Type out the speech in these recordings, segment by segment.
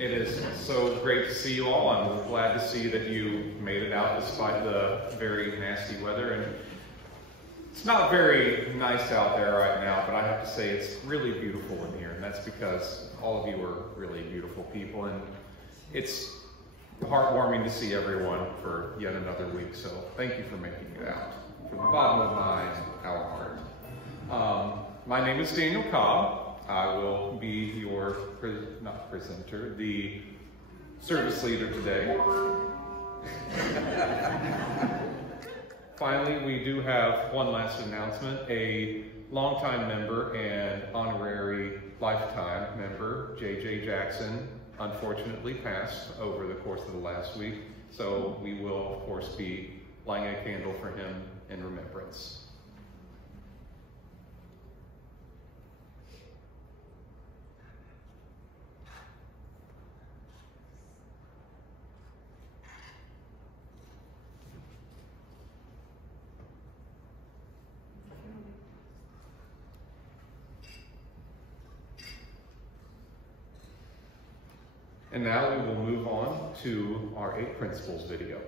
It is so great to see you all. I'm glad to see that you made it out despite the very nasty weather. And it's not very nice out there right now, but I have to say it's really beautiful in here. And that's because all of you are really beautiful people. And it's heartwarming to see everyone for yet another week. So thank you for making it out. From the bottom of our heart. My name is Daniel Cobb. I will be your, not presenter, the service leader today. Finally, we do have one last announcement. A longtime member and honorary lifetime member, J.J. Jackson, unfortunately passed over the course of the last week. So we will, of course, be lighting a candle for him in remembrance. And now we will move on to our 8 Principles video.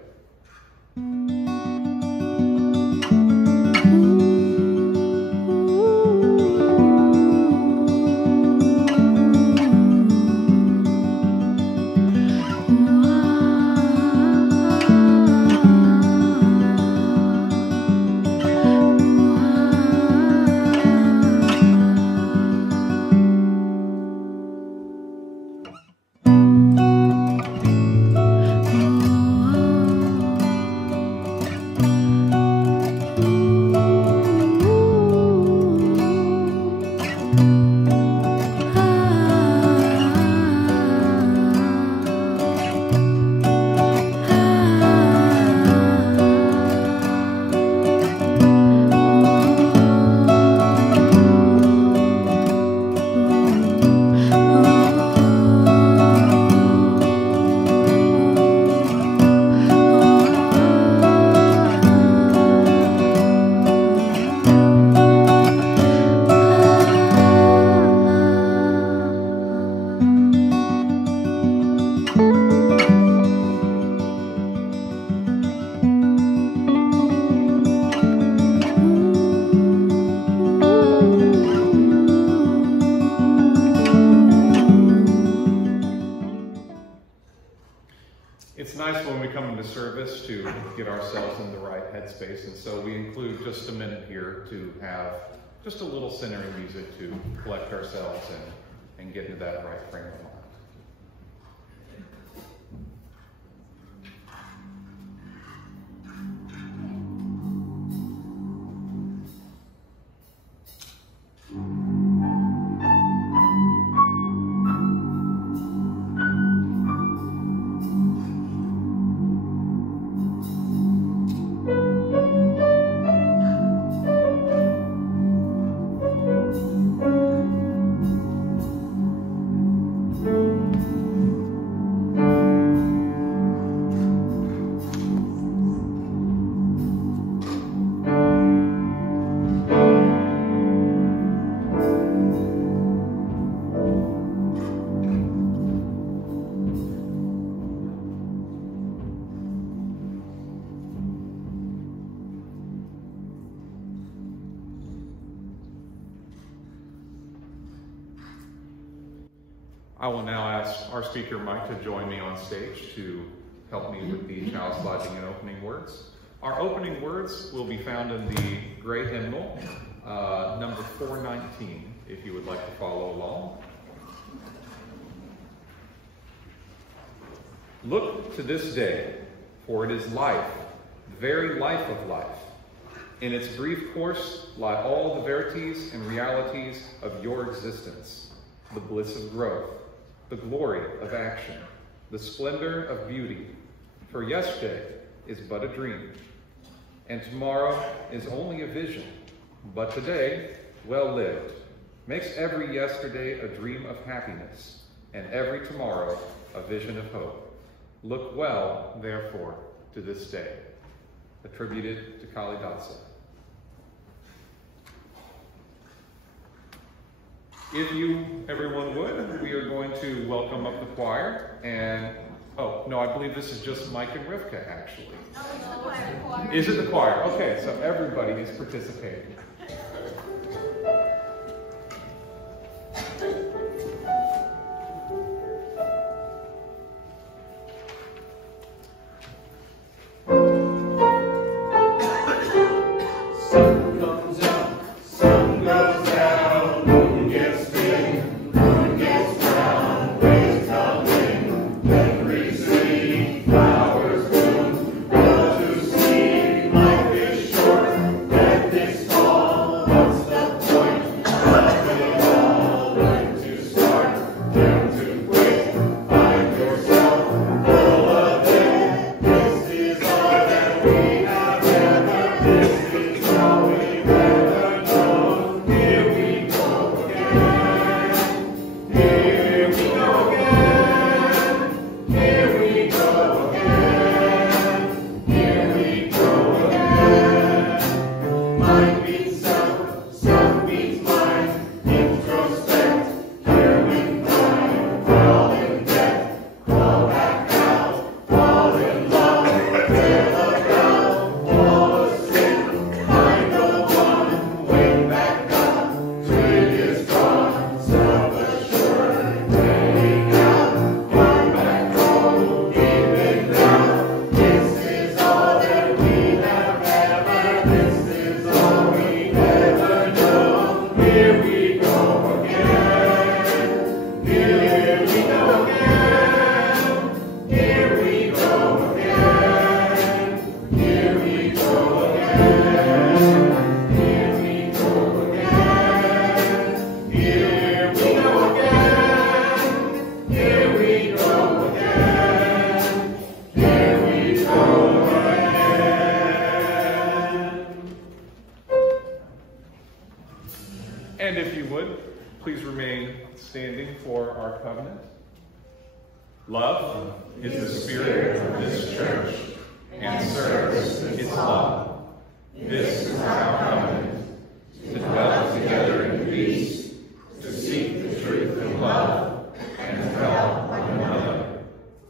It's nice when we come into service to get ourselves in the right headspace, and so we include just a minute here to have just a little centering music to collect ourselves and get into that right frame of mind. I will now ask our speaker, Mike, to join me on stage to help me with the child's lodging and opening words. Our opening words will be found in the gray hymnal, number 419, if you would like to follow along. Look to this day, for it is life, the very life of life. In its brief course lie all the verities and realities of your existence, the bliss of growth, the glory of action, the splendor of beauty. For yesterday is but a dream, and tomorrow is only a vision. But today, well lived, makes every yesterday a dream of happiness, and every tomorrow a vision of hope. Look well, therefore, to this day. Attributed to Kalidasa. If you, everyone would, we are going to welcome up the choir, and, oh, no, I believe this is just Mike and Rivka, actually. No, is it the choir? Okay, so everybody is participating. And if you would, please remain standing for our covenant. Love is the spirit of this church, and service its law. This is our covenant, to dwell together in peace, to seek the truth in love, and to help one another.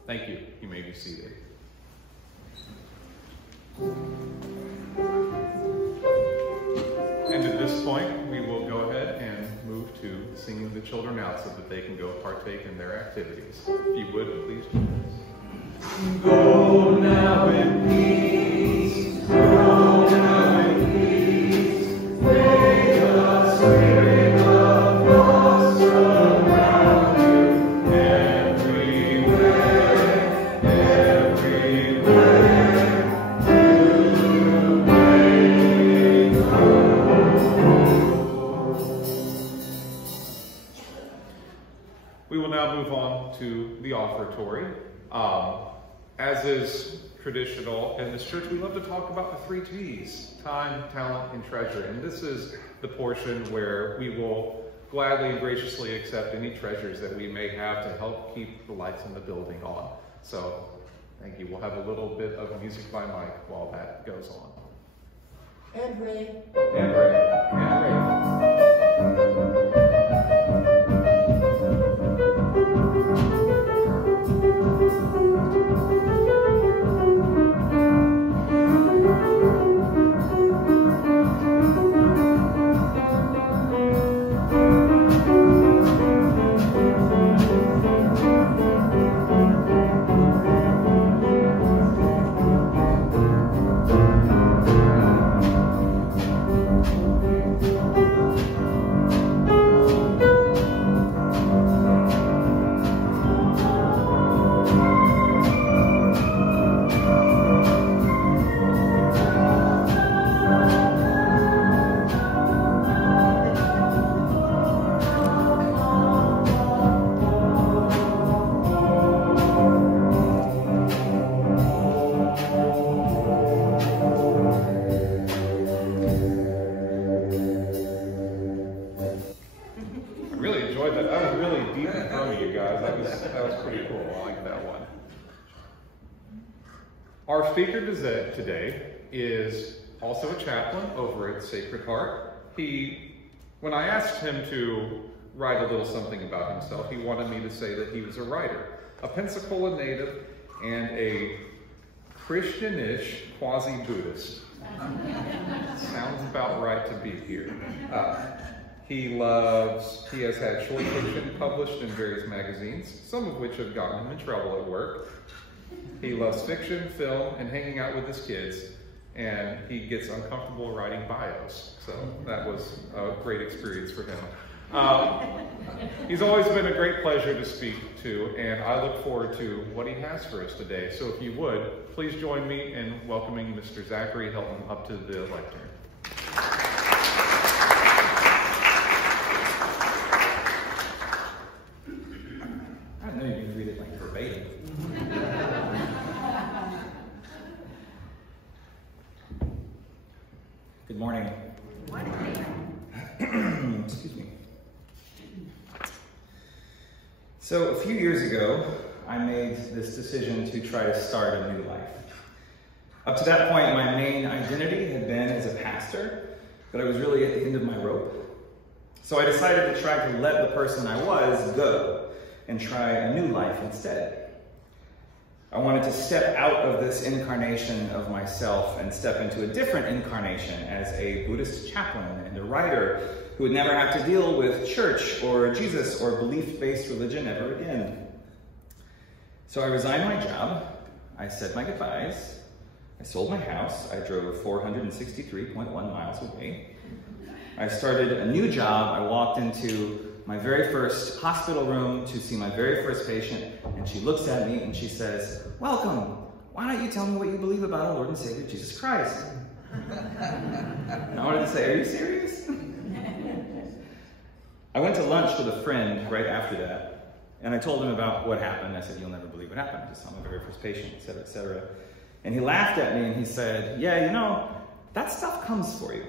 Thank you. You may be seated. And at this point, we will go ahead and move to singing the children out so that they can go partake in their activities. If you would, please join us. Go now in peace, go now in peace, may the spirit of God surround you everywhere, everywhere. We will now move on to the offertory. As is traditional in this church, we love to talk about the 3 T's, time, talent, and treasure. And this is the portion where we will gladly and graciously accept any treasures that we may have to help keep the lights in the building on. So, thank you. We'll have a little bit of music by Mike while that goes on. And Ray. And Ray. And Ray. Our speaker today is also a chaplain over at Sacred Heart. When I asked him to write a little something about himself. He wanted me to say that he was a writer, a Pensacola native, and a Christianish quasi-Buddhist. Sounds about right to be here. He has had short fiction published in various magazines, some of which have gotten him in trouble at work. He loves fiction, film, and hanging out with his kids, and he gets uncomfortable writing bios. So that was a great experience for him. He's always been a great pleasure to speak to, and I look forward to what he has for us today. So if you would, please join me in welcoming Mr. Zachary Helton up to the lectern. I know you can read it like verbatim. Good morning. Good morning. Excuse me. So a few years ago, I made this decision to try to start a new life. Up to that point, my main identity had been as a pastor, but I was really at the end of my rope. So I decided to try to let the person I was go and try a new life instead. I wanted to step out of this incarnation of myself and step into a different incarnation as a Buddhist chaplain and a writer who would never have to deal with church or Jesus or belief-based religion ever again. So I resigned my job, I said my goodbyes, I sold my house, I drove 463.1 miles away. I started a new job. I walked into my very first hospital room to see my very first patient, and she looks at me and she says, "Welcome. Why don't you tell me what you believe about our Lord and Savior Jesus Christ?" And I wanted to say, "Are you serious?" I went to lunch with a friend right after that, and I told him about what happened. I said, "You'll never believe what happened. I just saw my very first patient," etc., etc. And he laughed at me and he said, "Yeah, you know, that stuff comes for you.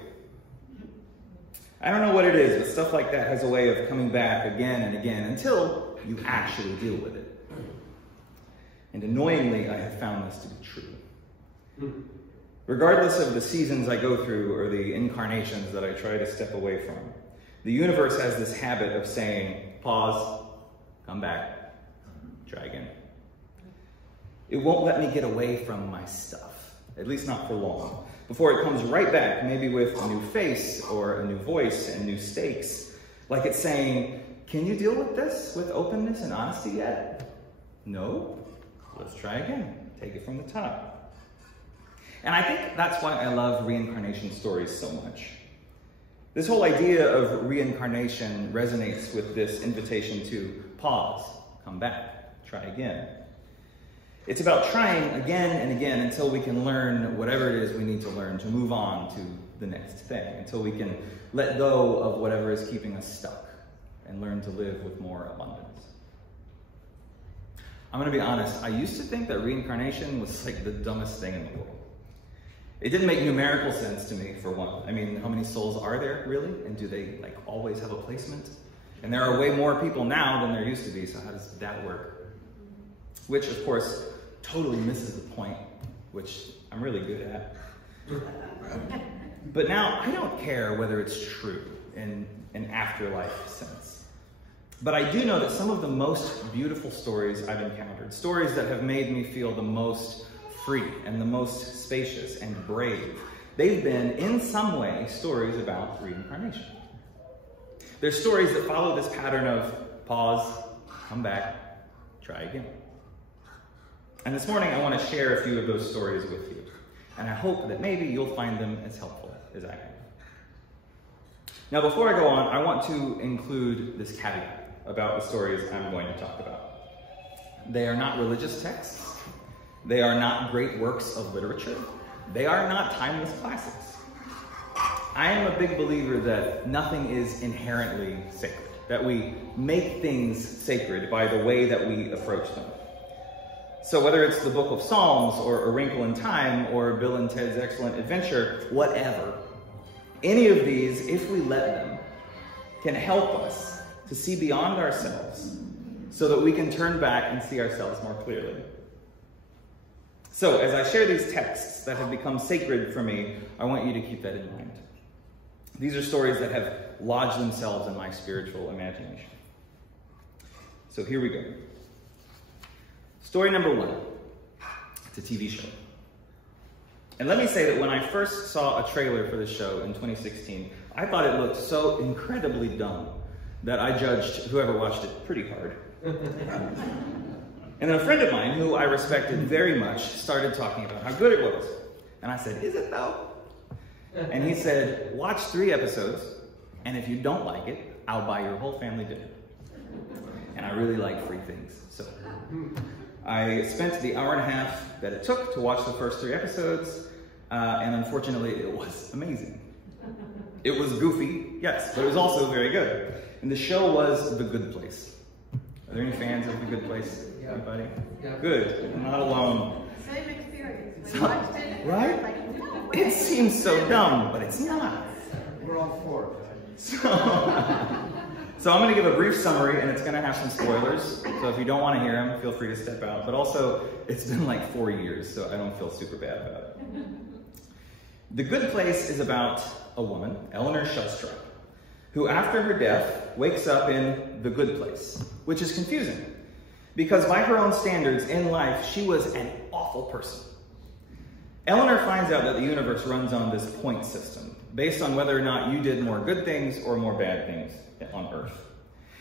I don't know what it is, but stuff like that has a way of coming back again and again until you actually deal with it." And annoyingly, I have found this to be true. Regardless of the seasons I go through or the incarnations that I try to step away from, the universe has this habit of saying, pause, come back, try again. It won't let me get away from my stuff, at least not for long, before it comes right back, maybe with a new face or a new voice and new stakes. Like it's saying, can you deal with this with openness and honesty yet? No? Let's try again. Take it from the top. And I think that's why I love reincarnation stories so much. This whole idea of reincarnation resonates with this invitation to pause, come back, try again. It's about trying again and again until we can learn whatever it is we need to learn to move on to the next thing, until we can let go of whatever is keeping us stuck and learn to live with more abundance. I'm going to be honest, I used to think that reincarnation was like the dumbest thing in the world. It didn't make numerical sense to me, for one. I mean, how many souls are there, really? And do they, like, always have a placement? And there are way more people now than there used to be, so how does that work? Which, of course, totally misses the point, which I'm really good at. But now, I don't care whether it's true in an afterlife sense. But I do know that some of the most beautiful stories I've encountered, stories that have made me feel the most free and the most spacious and brave, they've been, in some way, stories about reincarnation. They're stories that follow this pattern of pause, come back, try again. And this morning, I want to share a few of those stories with you. And I hope that maybe you'll find them as helpful as I have. Now, before I go on, I want to include this caveat about the stories I'm going to talk about. They are not religious texts. They are not great works of literature. They are not timeless classics. I am a big believer that nothing is inherently sacred, that we make things sacred by the way that we approach them. So whether it's the Book of Psalms or A Wrinkle in Time or Bill and Ted's Excellent Adventure, whatever, any of these, if we let them, can help us to see beyond ourselves so that we can turn back and see ourselves more clearly. So as I share these texts that have become sacred for me, I want you to keep that in mind. These are stories that have lodged themselves in my spiritual imagination. So here we go. Story number 1. It's a TV show. And let me say that when I first saw a trailer for the show in 2016, I thought it looked so incredibly dumb that I judged whoever watched it pretty hard. And then a friend of mine, who I respected very much, started talking about how good it was. And I said, "Is it though?" And he said, "Watch 3 episodes, and if you don't like it, I'll buy your whole family dinner." And I really like free things. So I spent the hour and a half that it took to watch the first 3 episodes, and unfortunately it was amazing. It was goofy, yes, but it was also very good. And the show was The Good Place. Are there any fans of The Good Place? Anybody? Yeah. Good. I'm not alone. Same experience. When you watched it, right? Like, no, it seems so dumb, but it's not. We're all for it. So I'm going to give a brief summary, and it's going to have some spoilers. So if you don't want to hear them, feel free to step out. But also, it's been like 4 years, so I don't feel super bad about it. The Good Place is about a woman, Eleanor Shellstrop, who after her death wakes up in the good place, which is confusing because by her own standards in life, she was an awful person. Eleanor finds out that the universe runs on this point system based on whether or not you did more good things or more bad things on Earth.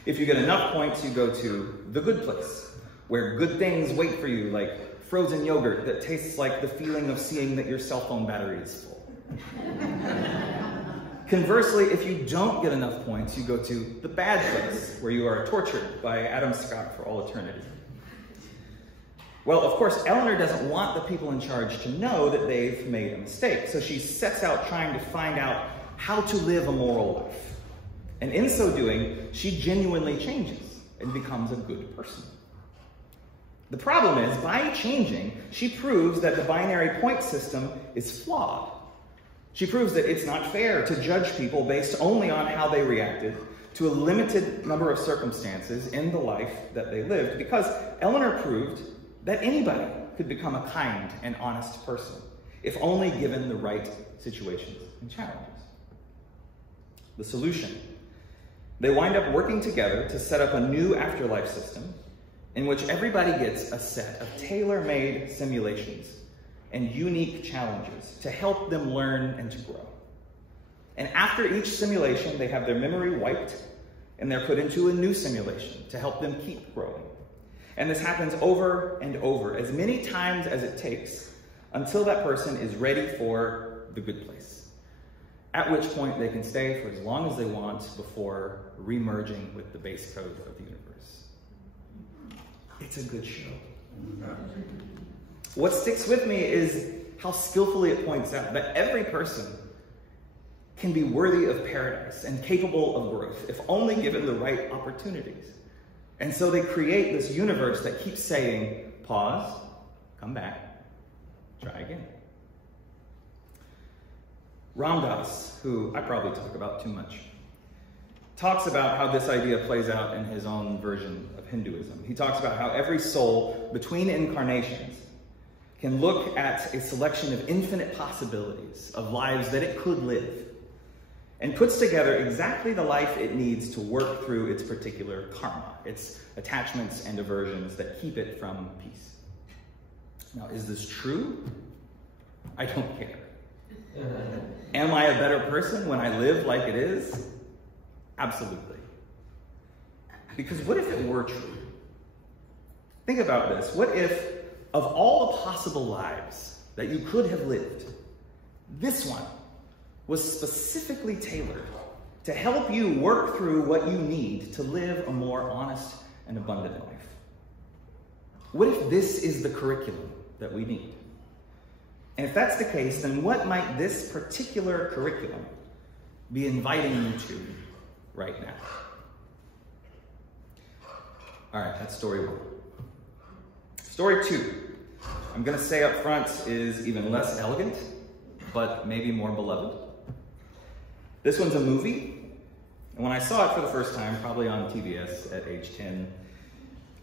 If you get enough points, you go to the good place, where good things wait for you, like frozen yogurt that tastes like the feeling of seeing that your cell phone battery is full. Conversely, if you don't get enough points, you go to the bad place, where you are tortured by Adam Scott for all eternity. Well, of course, Eleanor doesn't want the people in charge to know that they've made a mistake, so she sets out trying to find out how to live a moral life. And in so doing, she genuinely changes and becomes a good person. The problem is, by changing, she proves that the binary point system is flawed. She proves that it's not fair to judge people based only on how they reacted to a limited number of circumstances in the life that they lived, because Eleanor proved that anybody could become a kind and honest person, if only given the right situations and challenges. The solution: they wind up working together to set up a new afterlife system in which everybody gets a set of tailor-made simulations and unique challenges to help them learn and to grow. And after each simulation, they have their memory wiped and they're put into a new simulation to help them keep growing. And this happens over and over, as many times as it takes, until that person is ready for the good place. At which point they can stay for as long as they want before remerging with the base code of the universe. It's a good show. What sticks with me is how skillfully it points out that every person can be worthy of paradise and capable of growth if only given the right opportunities. And so they create this universe that keeps saying, pause, come back, try again. Ram Dass, who I probably talk about too much, talks about how this idea plays out in his own version of Hinduism. He talks about how every soul between incarnations can look at a selection of infinite possibilities of lives that it could live, and puts together exactly the life it needs to work through its particular karma, its attachments and aversions that keep it from peace. Now, is this true? I don't care. Am I a better person when I live like it is? Absolutely. Because what if it were true? Think about this. What if, of all the possible lives that you could have lived, this one was specifically tailored to help you work through what you need to live a more honest and abundant life? What if this is the curriculum that we need? And if that's the case, then what might this particular curriculum be inviting you to right now? All right, that's story 1. Story 2, I'm going to say up front, is even less elegant, but maybe more beloved. This one's a movie, and when I saw it for the first time, probably on TBS at age 10,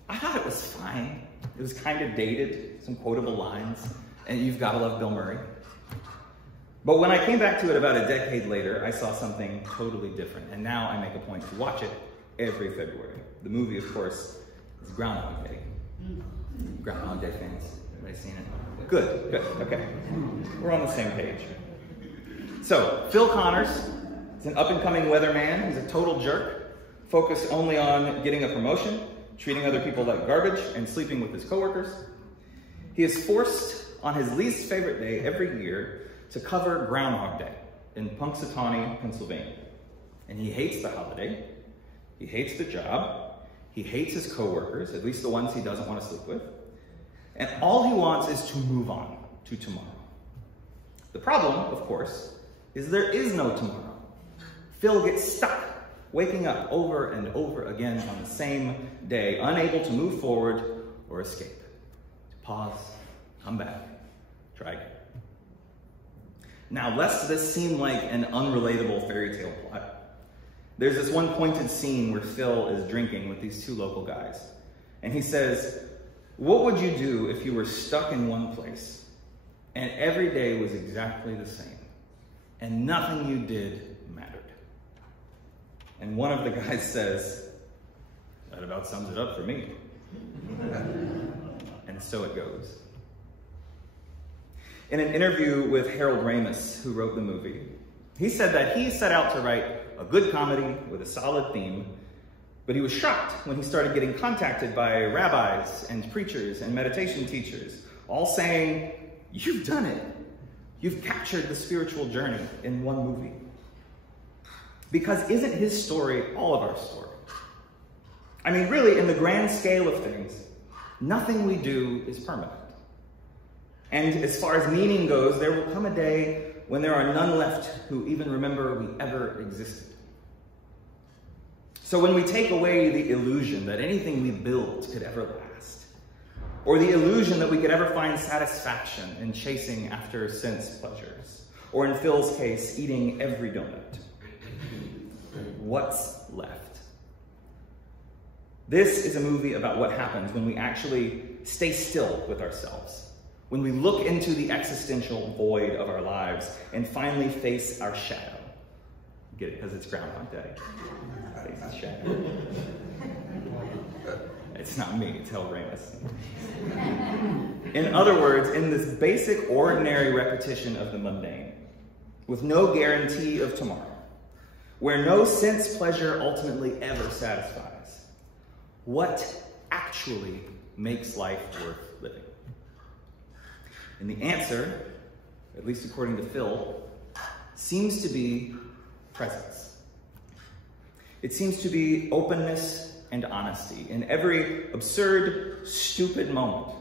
I thought it was fine. It was kind of dated, some quotable lines, and you've got to love Bill Murray. But when I came back to it about a decade later, I saw something totally different. And now I make a point to watch it every February. The movie, of course, is Groundhog Day. Groundhog Day fans, everybody seen it? Good, okay. We're on the same page. So, Phil Connors is an up-and-coming weatherman. He's a total jerk, focused only on getting a promotion, treating other people like garbage, and sleeping with his coworkers. He is forced on his least favorite day every year to cover Groundhog Day in Punxsutawney, Pennsylvania. And he hates the holiday, he hates the job, he hates his coworkers, at least the ones he doesn't want to sleep with, and all he wants is to move on to tomorrow. The problem, of course, is there is no tomorrow. Phil gets stuck, waking up over and over again on the same day, unable to move forward or escape. Pause, come back, try again. Now, lest this seem like an unrelatable fairy tale plot, there's this one pointed scene where Phil is drinking with these two local guys. And he says, "What would you do if you were stuck in one place and every day was exactly the same and nothing you did mattered?" And one of the guys says, "That about sums it up for me." And so it goes. In an interview with Harold Ramis, who wrote the movie, he said that he set out to write a good comedy with a solid theme, but he was shocked when he started getting contacted by rabbis and preachers and meditation teachers, all saying, "You've done it. You've captured the spiritual journey in one movie." Because isn't his story all of our story? I mean, really, in the grand scale of things, nothing we do is permanent. And as far as meaning goes, there will come a day when there are none left who even remember we ever existed. So when we take away the illusion that anything we build could ever last, or the illusion that we could ever find satisfaction in chasing after sense pleasures, or in Phil's case, eating every donut, what's left? This is a movie about what happens when we actually stay still with ourselves, when we look into the existential void of our lives and finally face our shadow. Get it? Because it's Groundhog Day. Face the shadow. It's not me, it's Hel Ramis. In other words, in this basic, ordinary repetition of the mundane, with no guarantee of tomorrow, where no sense pleasure ultimately ever satisfies, what actually makes life worth living? And the answer, at least according to Phil, seems to be presence. It seems to be openness and honesty in every absurd, stupid moment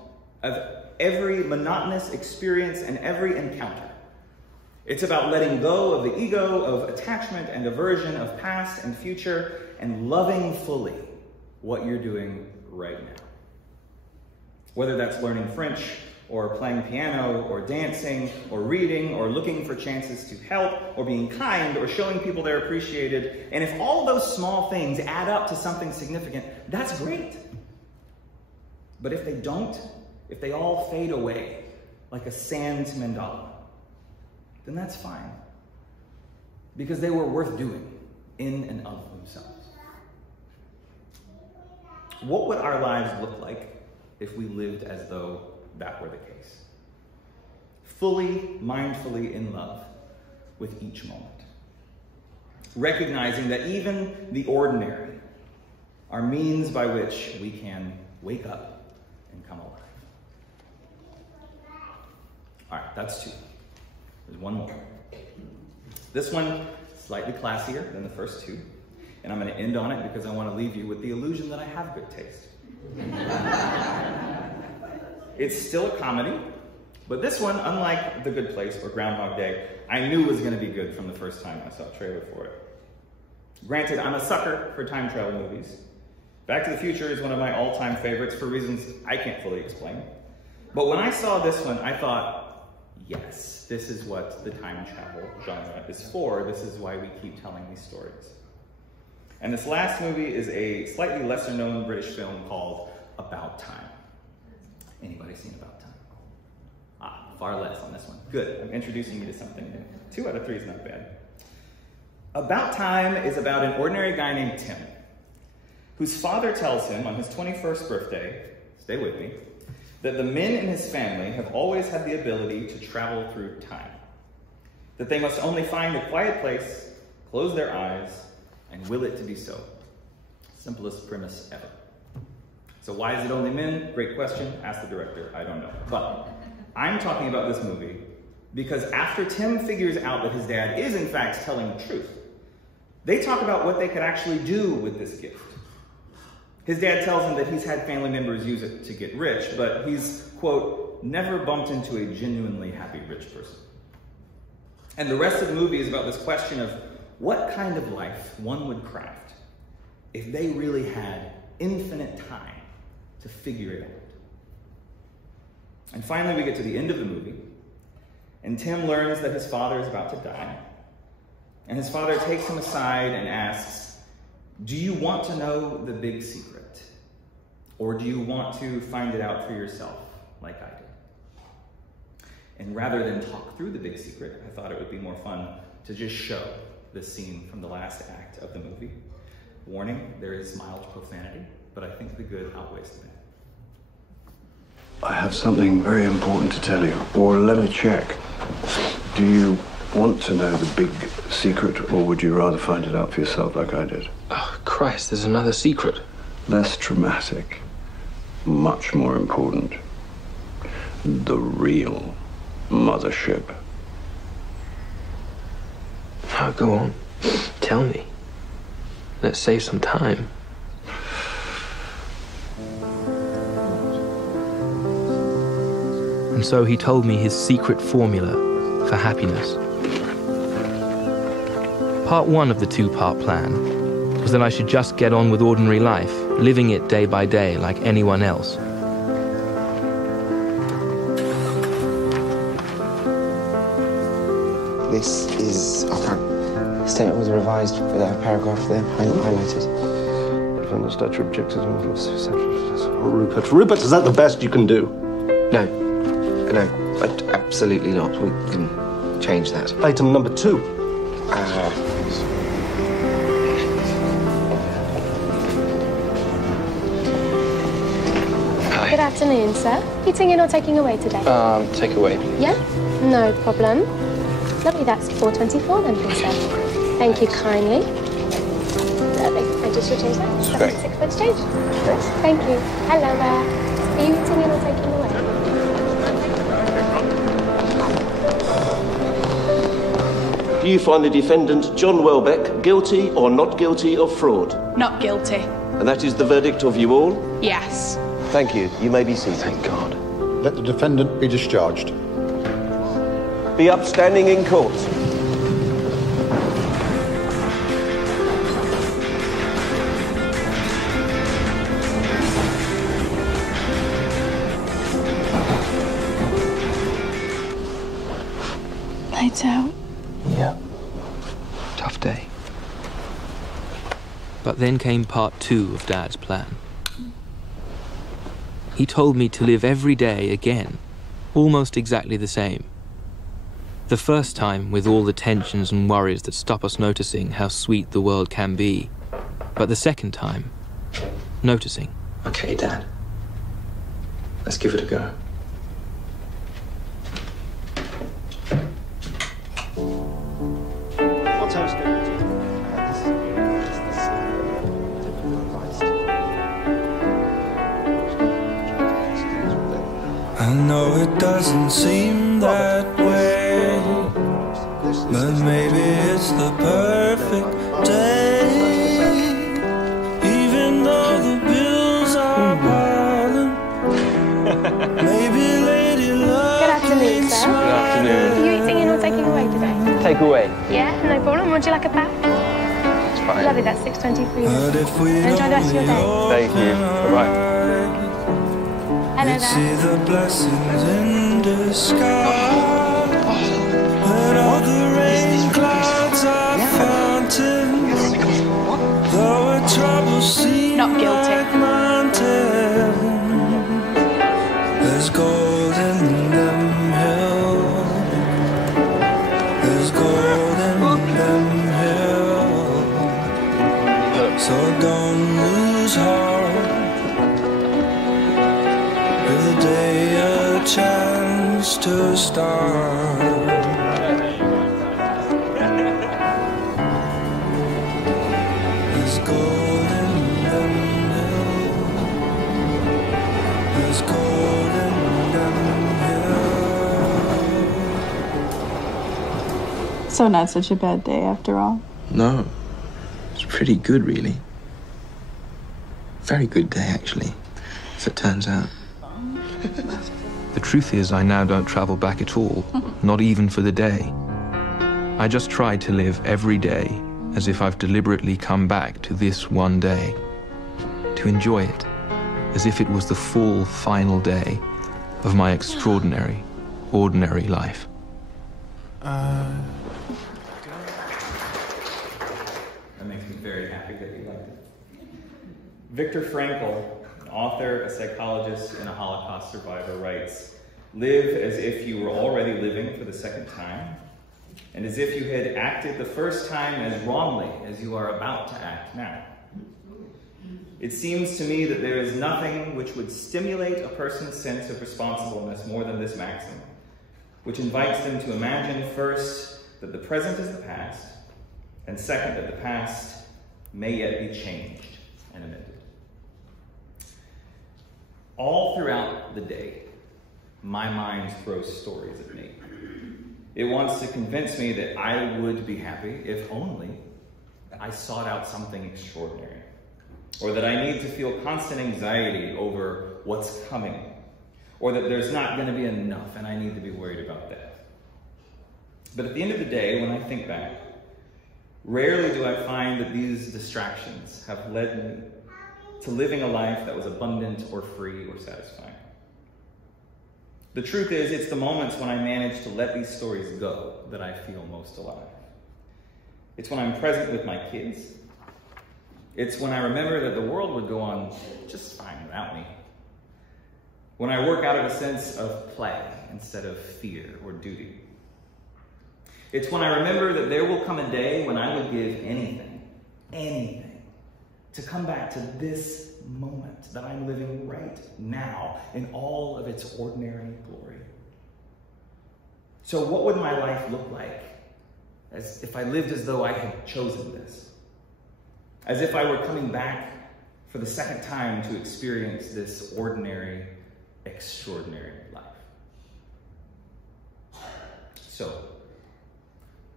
of every monotonous experience and every encounter. It's about letting go of the ego, of attachment and aversion, of past and future, and loving fully what you're doing right now. Whether that's learning French, or playing piano, or dancing, or reading, or looking for chances to help, or being kind, or showing people they're appreciated. And if all those small things add up to something significant, that's great. But if they don't, if they all fade away like a sand mandala, then that's fine. Because they were worth doing in and of themselves. What would our lives look like if we lived as though that were the case? Fully, mindfully in love with each moment. Recognizing that even the ordinary are means by which we can wake up and come alive. All right, that's two. There's one more. This one, slightly classier than the first two. And I'm going to end on it because I want to leave you with the illusion that I have good taste. It's still a comedy, but this one, unlike The Good Place or Groundhog Day, I knew was going to be good from the first time I saw a trailer for it. Granted, I'm a sucker for time travel movies. Back to the Future is one of my all-time favorites for reasons I can't fully explain. But when I saw this one, I thought, yes, this is what the time travel genre is for. This is why we keep telling these stories. And this last movie is a slightly lesser-known British film called About Time. Anybody seen About Time? Far less on this one. Good, I'm introducing you to something new. 2 out of 3 is not bad. About Time is about an ordinary guy named Tim, whose father tells him on his 21st birthday, stay with me, that the men in his family have always had the ability to travel through time. That they must only find a quiet place, close their eyes, and will it to be so. Simplest premise ever. So why is it only men? Great question. Ask the director. I don't know. But I'm talking about this movie because after Tim figures out that his dad is in fact telling the truth, they talk about what they could actually do with this gift. His dad tells him that he's had family members use it to get rich, but he's, quote, never bumped into a genuinely happy rich person. And the rest of the movie is about this question of what kind of life one would craft if they really had infinite time to figure it out. And finally, we get to the end of the movie, and Tim learns that his father is about to die. And his father takes him aside and asks, do you want to know the big secret? Or do you want to find it out for yourself, like I did? And rather than talk through the big secret, I thought it would be more fun to just show the scene from the last act of the movie. Warning, there is mild profanity, but I think the good outweighs the bad. I have something very important to tell you. Or let me check. Do you want to know the big secret, or would you rather find it out for yourself like I did? Oh, Christ, there's another secret. Less traumatic. Much more important. The real mothership. Oh, go on. Tell me. Let's save some time. And so he told me his secret formula for happiness. Part 1 of the 2-part plan was that I should just get on with ordinary life, living it day by day like anyone else. This is our current statement with a revised paragraph there, highlighted. From the statute objected Rupert, is that the best you can do? No, absolutely not. We can change that. Item number 2. Hi. Good afternoon, sir. Eating in or taking away today? Take away, please. Yeah? No problem. Lovely, that's 424 then, please, sir. Thank you kindly. Lovely. And just your change that? Great. 6 for exchange. Thank you. Hello there. Are you eating in or taking away? Do you find the defendant, John Welbeck, guilty or not guilty of fraud? Not guilty. And that is the verdict of you all? Yes. Thank you. You may be seated. Thank God. Let the defendant be discharged. Be upstanding in court. Lights out. Yeah. Tough day. But then came part 2 of Dad's plan. He told me to live every day again, almost exactly the same. The first time with all the tensions and worries that stop us noticing how sweet the world can be. But the second time, noticing. Okay, Dad. Let's give it a go. What's our statement? I know it doesn't seem that way, but maybe it's the perfect day. Even though the bills are piling, maybe Lady Luck. Good afternoon, sir. Good afternoon. Are you eating in or taking away today? Take away. Yeah, no problem. Would you like a pack? It's fine. Lovely, that's 623. But if we Enjoy the rest of your day. Thank you. Bye-bye. Hello see there. the blessings in disguise, and all the rain clouds are fountains, though a trouble seems Not guilty. like mountains, there's gold in them chance to start. There's gold in them hills. There's gold in them hills. So not such a bad day after all. No. It's pretty good, really. Very good day, actually, if it turns out. The truth is, I now don't travel back at all, not even for the day. I just try to live every day as if I've deliberately come back to this one day, to enjoy it as if it was the full, final day of my extraordinary, ordinary life. That makes me very happy that you liked it. Viktor Frankl, an author, a psychologist, and a Holocaust survivor, writes, "Live as if you were already living for the second time, and as if you had acted the first time as wrongly as you are about to act now. It seems to me that there is nothing which would stimulate a person's sense of responsibleness more than this maxim, which invites them to imagine first that the present is the past, and second that the past may yet be changed and amended." All throughout the day, my mind throws stories at me. It wants to convince me that I would be happy if only I sought out something extraordinary, or that I need to feel constant anxiety over what's coming, or that there's not going to be enough and I need to be worried about that. But at the end of the day, when I think back, rarely do I find that these distractions have led me to living a life that was abundant or free or satisfying. The truth is, it's the moments when I manage to let these stories go that I feel most alive. It's when I'm present with my kids. It's when I remember that the world would go on just fine without me. When I work out of a sense of play instead of fear or duty. It's when I remember that there will come a day when I would give anything, to come back to this moment that I'm living right now in all of its ordinary glory. So what would my life look like as if I lived as though I had chosen this? As if I were coming back for the second time to experience this ordinary, extraordinary life. So,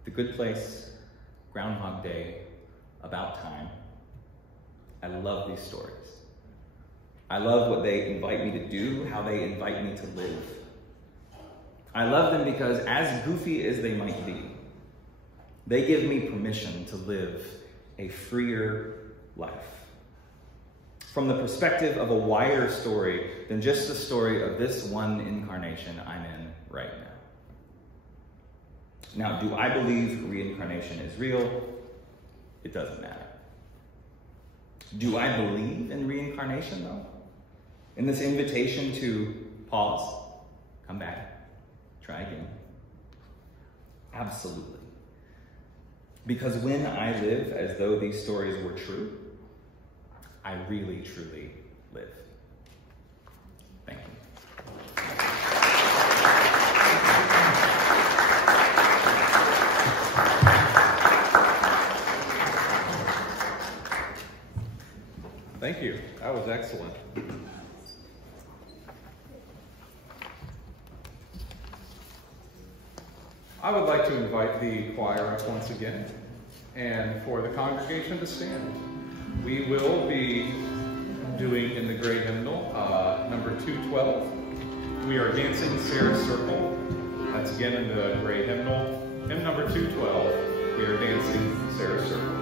The Good Place, Groundhog Day, About Time. I love these stories. I love what they invite me to do, how they invite me to live. I love them because, as goofy as they might be, they give me permission to live a freer life. From the perspective of a wider story than just the story of this one incarnation I'm in right now. Now, do I believe reincarnation is real? It doesn't matter. Do I believe in reincarnation, though? In this invitation to pause, come back, try again? Absolutely. Because when I live as though these stories were true, I really, truly live. Thank you. Thank you. That was excellent. I would like to invite the choir up once again and for the congregation to stand. We will be doing in the great hymnal, number 212. We are dancing Sarah's Circle. That's again in the great hymnal. Hymn number 212, we are dancing Sarah's Circle. We are dancing Sarah's Circle.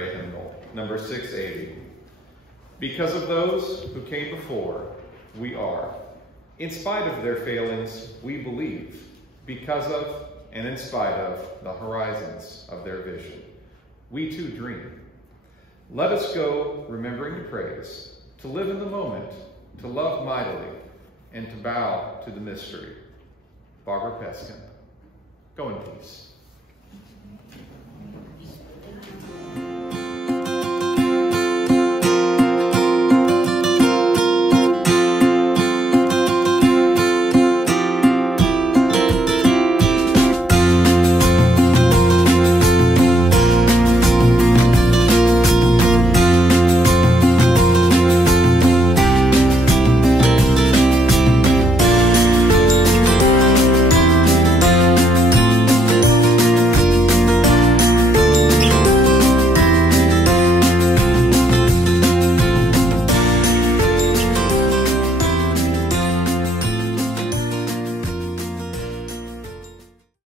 pray hymnal, number 680. Because of those who came before, we are. In spite of their failings, we believe. Because of and in spite of the horizons of their vision, we too dream. Let us go remembering to praise, to live in the moment, to love mightily, and to bow to the mystery. Barbara Peskin. Go in peace.